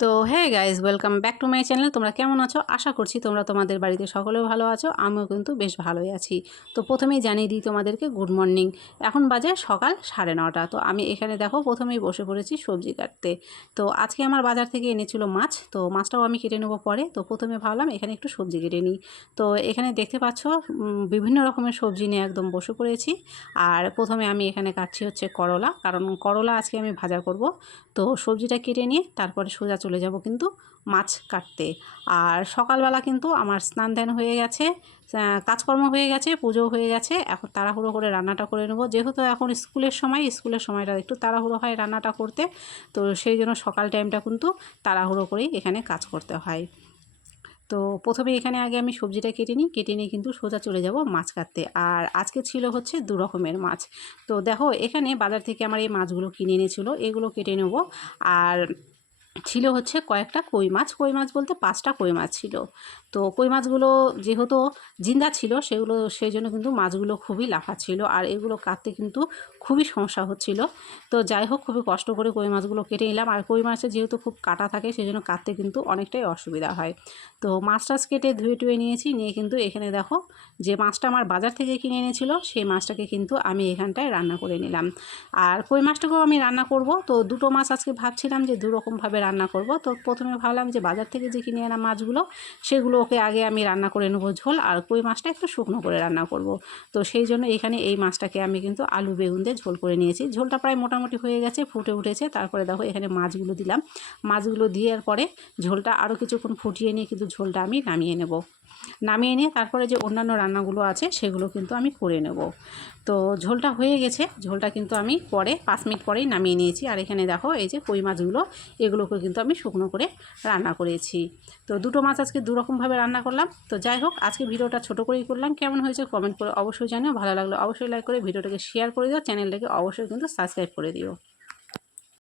তো হ্যাঁ guys, welcome back to my channel. তোমরা কেমন আছো? আশা করছি তোমরা তোমাদের বাড়িতে সকলেও ভালো আছো। আমিও কিন্তু বেশ ভালোই আছি। তো প্রথমেই জানিয়ে দিই তোমাদেরকে গুড মর্নিং। এখন বাজে সকাল 9:30। তো আমি এখানে দেখো প্রথমেই বসে পড়েছি সবজি কাটতে। তো আজকে আমার বাজার থেকে এনেছিল মাছ, তো মাছটাও আমি কেটে নেবো পরে। তো প্রথমে ভাবলাম এখানে একটু সবজি কেটে নিই। তো এখানে দেখতে পাচ্ছ বিভিন্ন রকমের সবজি নিয়ে একদম বসে পড়েছি। আর প্রথমে আমি এখানে কাটছি হচ্ছে করলা, কারণ করলা আজকে আমি ভাজা করব। তো সবজিটা কেটে নিয়ে তারপরে সোজা চলে যাব কিন্তু মাছ কাটতে। আর সকালবেলা কিন্তু আমার স্নান ধ্যান হয়ে গেছে, কাজকর্ম হয়ে গেছে, পুজো হয়ে গেছে। এখন তাড়াহুড়ো করে রান্নাটা করে নেব, যেহেতু এখন স্কুলের সময়টা একটু তাড়াহুড়ো হয় রান্নাটা করতে। তো সেই জন্য সকাল টাইমটা কিন্তু তাড়াহুড়ো করেই এখানে কাজ করতে হয়। তো প্রথমে এখানে আগে আমি সবজিটা কেটে নিয়ে কিন্তু সোজা চলে যাব মাছ কাটতে। আর আজকে ছিল হচ্ছে দু রকমের মাছ। তো দেখো এখানে বাজার থেকে আমার এই মাছগুলো কিনে এনেছিল, এগুলো কেটে নেব। আর ছিল হচ্ছে কয়েকটা কই মাছ বলতে 5টা কই মাছ ছিল। তো কই মাছগুলো যেহেতু জিন্দা ছিল সেই জন্য কিন্তু মাছগুলো খুবই লাফাচ্ছিল, আর এগুলো কাটতে কিন্তু খুবই সমস্যা হচ্ছিল। তো যাই হোক, খুবই কষ্ট করে কই মাছগুলো কেটে নিলাম। আর কই মাছে যেহেতু খুব কাটা থাকে সেই জন্য কাটতে কিন্তু অনেকটাই অসুবিধা হয়। তো মাছ টাছ কেটে ধুয়ে টুয়ে নিয়েছি, নিয়ে কিন্তু এখানে দেখো যে মাছটা আমার বাজার থেকে কিনে এনেছিল সেই মাছটাকে কিন্তু আমি এখানটায় রান্না করে নিলাম। আর কই মাছটাকেও আমি রান্না করব। তো দুটো মাছ আজকে ভাবছিলাম যে দুরকমভাবে রান্না করব। তো প্রথমে ভাবলাম যে বাজার থেকে যে কিনে আনা মাছগুলো সেগুলো ওকে আগে আমি রান্না করে নেবো ঝোল, আর কই মাছটা একটু শুকনো করে রান্না করব। তো সেই জন্য এখানে এই মাছটাকে আমি কিন্তু আলু বেগুন দিয়ে ঝোল করে নিয়েছি। ঝোলটা প্রায় মোটামুটি হয়ে গেছে, ফুটে উঠেছে। তারপরে দেখো এখানে মাছগুলো দিলাম। মাছগুলো দেওয়ার পরে ঝোলটা আরও কিছুক্ষণ ফুটিয়ে নিয়ে কিন্তু ঝোলটা আমি নামিয়ে নিয়ে তারপরে যে অন্যান্য রান্নাগুলো আছে সেগুলো কিন্তু আমি করে নেব। তো ঝোলটা হয়ে গেছে, ঝোলটা কিন্তু আমি পরে 5 মিনিট পরেই নামিয়ে নিয়েছি। আর এখানে দেখো এই যে কই মাছগুলো, এগুলোকে কিন্তু আমি শুকনো করে রান্না করেছি। তো দুটো মাছ আজকে দুরকমভাবে রান্না করলাম। তো যাই হোক, আজকে ভিডিওটা ছোটো করেই করলাম। কেমন হয়েছে কমেন্ট করে অবশ্যই জানিও। ভালো লাগলো অবশ্যই লাইক করে ভিডিওটাকে শেয়ার করে দিও, চ্যানেলটাকে অবশ্যই কিন্তু সাবস্ক্রাইব করে দিও।